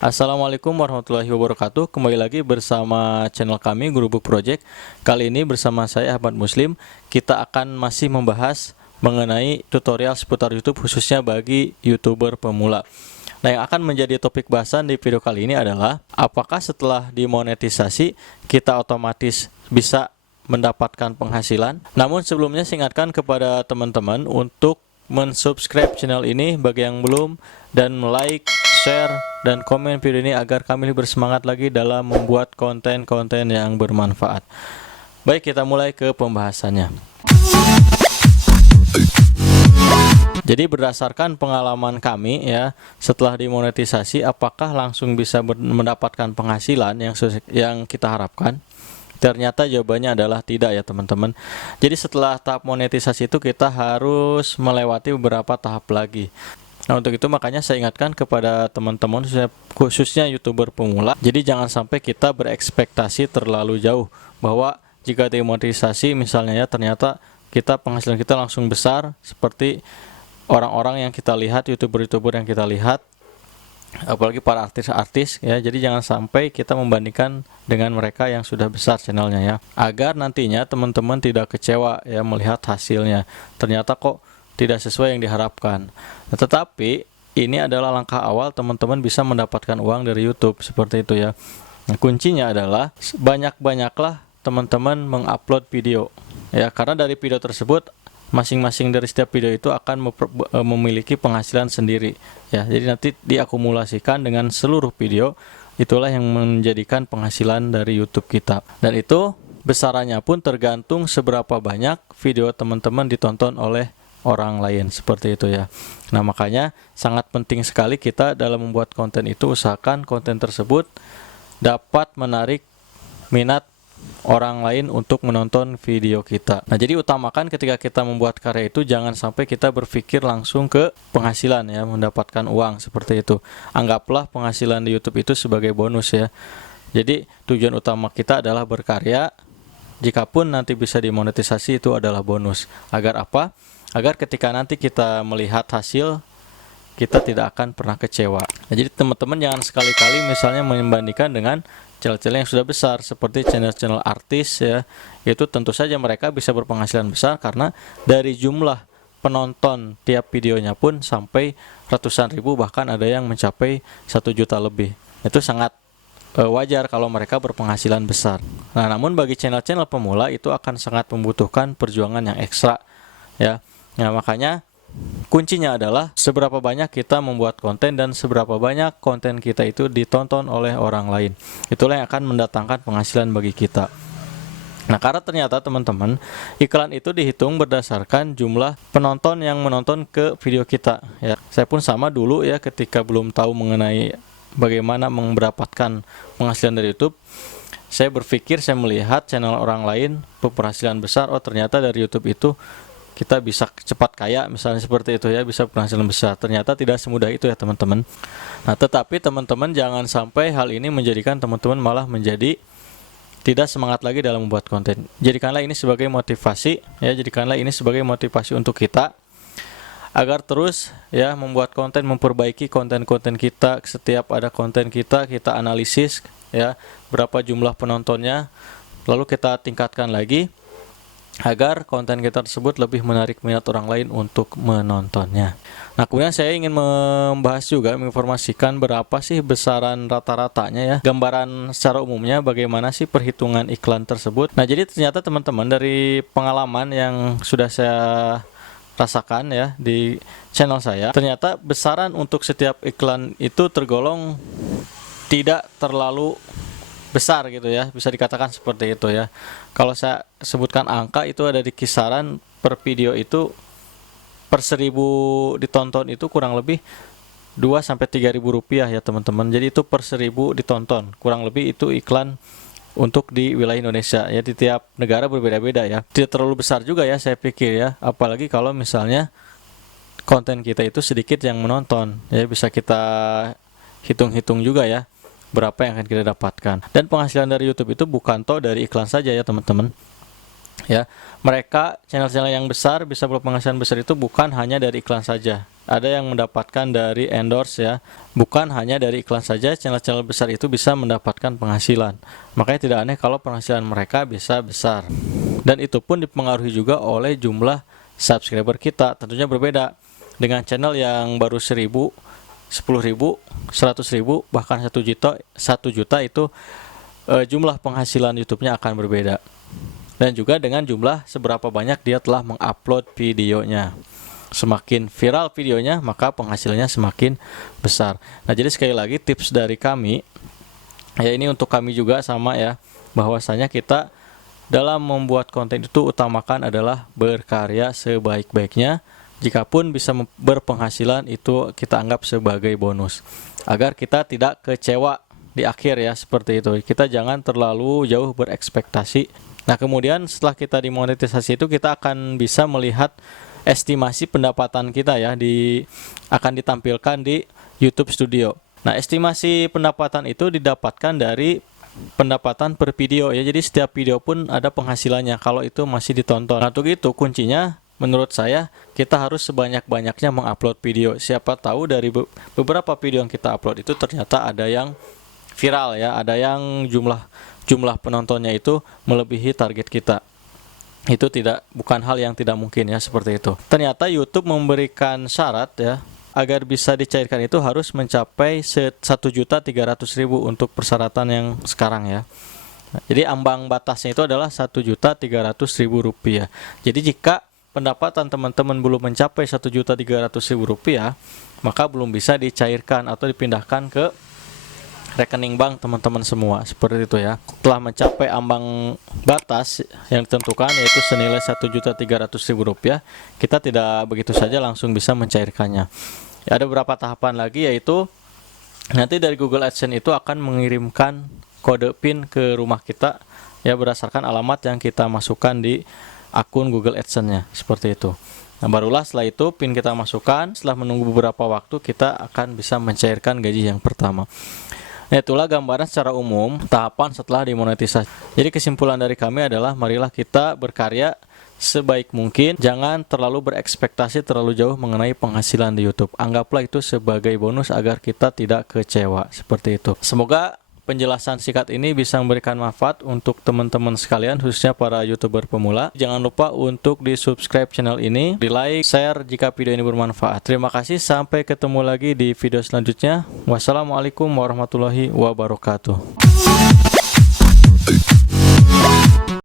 Assalamualaikum warahmatullahi wabarakatuh. Kembali lagi bersama channel kami Gurubuk Project. Kali ini bersama saya Ahmad Muslim, kita akan masih membahas mengenai tutorial seputar YouTube khususnya bagi YouTuber pemula. Nah, yang akan menjadi topik bahasan di video kali ini adalah apakah setelah dimonetisasi kita otomatis bisa mendapatkan penghasilan. Namun sebelumnya saya ingatkan kepada teman-teman untuk mensubscribe channel ini bagi yang belum, dan like, share, dan komen video ini agar kami bersemangat lagi dalam membuat konten-konten yang bermanfaat. Baik, kita mulai ke pembahasannya. Jadi berdasarkan pengalaman kami ya, setelah dimonetisasi apakah langsung bisa mendapatkan penghasilan yang kita harapkan? Ternyata jawabannya adalah tidak ya teman-teman. Jadi setelah tahap monetisasi itu kita harus melewati beberapa tahap lagi. Nah, untuk itu makanya saya ingatkan kepada teman-teman khususnya YouTuber pemula. Jadi jangan sampai kita berekspektasi terlalu jauh bahwa jika dimonetisasi misalnya ya, ternyata penghasilan kita langsung besar seperti orang-orang yang kita lihat, YouTuber-YouTuber yang kita lihat, apalagi para artis-artis ya. Jadi jangan sampai kita membandingkan dengan mereka yang sudah besar channelnya ya, agar nantinya teman-teman tidak kecewa ya melihat hasilnya ternyata kok tidak sesuai yang diharapkan. Nah, tetapi ini adalah langkah awal teman-teman bisa mendapatkan uang dari YouTube seperti itu ya. Nah, kuncinya adalah banyak-banyaklah teman-teman mengupload video ya, karena dari video tersebut masing-masing dari setiap video itu akan memiliki penghasilan sendiri ya. Jadi nanti diakumulasikan dengan seluruh video, itulah yang menjadikan penghasilan dari YouTube kita. Dan itu besarannya pun tergantung seberapa banyak video teman-teman ditonton oleh orang lain seperti itu ya. Nah, makanya sangat penting sekali kita dalam membuat konten itu usahakan konten tersebut dapat menarik minat orang lain untuk menonton video kita. Nah, jadi utamakan ketika kita membuat karya itu jangan sampai kita berpikir langsung ke penghasilan ya, mendapatkan uang seperti itu. Anggaplah penghasilan di YouTube itu sebagai bonus ya. Jadi tujuan utama kita adalah berkarya. Jikapun nanti bisa dimonetisasi itu adalah bonus. Agar apa? Agar ketika nanti kita melihat hasil, kita tidak akan pernah kecewa. Nah, jadi teman-teman jangan sekali-kali misalnya membandingkan dengan channel-channel yang sudah besar seperti channel-channel artis ya. Itu tentu saja mereka bisa berpenghasilan besar karena dari jumlah penonton tiap videonya pun sampai ratusan ribu, bahkan ada yang mencapai 1 juta lebih. Itu sangat wajar kalau mereka berpenghasilan besar. Nah, namun bagi channel-channel pemula itu akan sangat membutuhkan perjuangan yang ekstra ya. Nah, makanya kuncinya adalah seberapa banyak kita membuat konten dan seberapa banyak konten kita itu ditonton oleh orang lain. Itulah yang akan mendatangkan penghasilan bagi kita. Nah, karena ternyata teman-teman, iklan itu dihitung berdasarkan jumlah penonton yang menonton ke video kita ya. Saya pun sama dulu ya, ketika belum tahu mengenai bagaimana mendapatkan penghasilan dari YouTube, saya berpikir, saya melihat channel orang lain berpenghasilan besar, oh ternyata dari YouTube itu kita bisa cepat kaya misalnya seperti itu ya, bisa penghasilan besar. Ternyata tidak semudah itu ya teman-teman. Nah, tetapi teman-teman jangan sampai hal ini menjadikan teman-teman malah menjadi tidak semangat lagi dalam membuat konten. Jadikanlah ini sebagai motivasi ya, jadikanlah ini sebagai motivasi untuk kita agar terus ya membuat konten, memperbaiki konten-konten kita. Setiap ada konten kita analisis ya, berapa jumlah penontonnya, lalu kita tingkatkan lagi agar konten kita tersebut lebih menarik minat orang lain untuk menontonnya. Nah, kemudian saya ingin membahas juga, menginformasikan berapa sih besaran rata-ratanya ya, gambaran secara umumnya bagaimana sih perhitungan iklan tersebut. Nah, jadi ternyata teman-teman dari pengalaman yang sudah saya rasakan ya di channel saya, ternyata besaran untuk setiap iklan itu tergolong tidak terlalu besar gitu ya, bisa dikatakan seperti itu ya. Kalau saya sebutkan angka itu ada di kisaran per video itu per 1000 ditonton itu kurang lebih 2-3 ribu rupiah ya teman-teman. Jadi itu per 1000 ditonton, kurang lebih itu iklan untuk di wilayah Indonesia ya. Di tiap negara berbeda-beda ya, tidak terlalu besar juga ya saya pikir ya, apalagi kalau misalnya konten kita itu sedikit yang menonton ya, bisa kita hitung-hitung juga ya berapa yang akan kita dapatkan. Dan penghasilan dari YouTube itu bukan toh dari iklan saja ya teman-teman ya. Mereka channel-channel yang besar bisa berpenghasilan besar itu bukan hanya dari iklan saja, ada yang mendapatkan dari endorse ya. Bukan hanya dari iklan saja, channel-channel besar itu bisa mendapatkan penghasilan. Makanya tidak aneh kalau penghasilan mereka bisa besar. Dan itu pun dipengaruhi juga oleh jumlah subscriber kita. Tentunya berbeda dengan channel yang baru 1000, 10.000, 100.000, bahkan 1 juta, 1 juta itu jumlah penghasilan YouTube-nya akan berbeda. Dan juga dengan jumlah seberapa banyak dia telah mengupload videonya. Semakin viral videonya, maka penghasilannya semakin besar. Nah, jadi sekali lagi tips dari kami, ya ini untuk kami juga sama ya, bahwasanya kita dalam membuat konten itu utamakan adalah berkarya sebaik-baiknya. Jikapun bisa berpenghasilan, itu kita anggap sebagai bonus. Agar kita tidak kecewa di akhir ya, seperti itu. Kita jangan terlalu jauh berekspektasi. Nah, kemudian setelah kita dimonetisasi itu, kita akan bisa melihat estimasi pendapatan kita ya, akan ditampilkan di YouTube Studio. Nah, estimasi pendapatan itu didapatkan dari pendapatan per video ya. Jadi setiap video pun ada penghasilannya kalau itu masih ditonton. Nah, untuk itu kuncinya menurut saya kita harus sebanyak-banyaknya mengupload video. Siapa tahu dari beberapa video yang kita upload itu ternyata ada yang viral ya, ada yang jumlah penontonnya itu melebihi target kita. Itu bukan hal yang tidak mungkin ya, seperti itu. Ternyata YouTube memberikan syarat ya, agar bisa dicairkan itu harus mencapai 1.300.000 untuk persyaratan yang sekarang ya. Nah, jadi ambang batasnya itu adalah 1.300.000 rupiah. Jadi jika pendapatan teman-teman belum mencapai 1.300.000 rupiah, maka belum bisa dicairkan atau dipindahkan ke rekening bank teman-teman semua, seperti itu ya. Telah mencapai ambang batas yang ditentukan, yaitu senilai 1.300.000 rupiah, kita tidak begitu saja langsung bisa mencairkannya ya. Ada beberapa tahapan lagi, yaitu nanti dari Google AdSense itu akan mengirimkan kode PIN ke rumah kita ya, berdasarkan alamat yang kita masukkan di akun Google AdSense-nya, seperti itu. Nah, barulah setelah itu PIN kita masukkan, setelah menunggu beberapa waktu kita akan bisa mencairkan gaji yang pertama. Nah, itulah gambaran secara umum tahapan setelah dimonetisasi. Jadi kesimpulan dari kami adalah marilah kita berkarya sebaik mungkin. Jangan terlalu berekspektasi terlalu jauh mengenai penghasilan di YouTube. Anggaplah itu sebagai bonus agar kita tidak kecewa, seperti itu. Semoga penjelasan singkat ini bisa memberikan manfaat untuk teman-teman sekalian, khususnya para YouTuber pemula. Jangan lupa untuk di-subscribe channel ini, di-like, share jika video ini bermanfaat. Terima kasih, sampai ketemu lagi di video selanjutnya. Wassalamualaikum warahmatullahi wabarakatuh.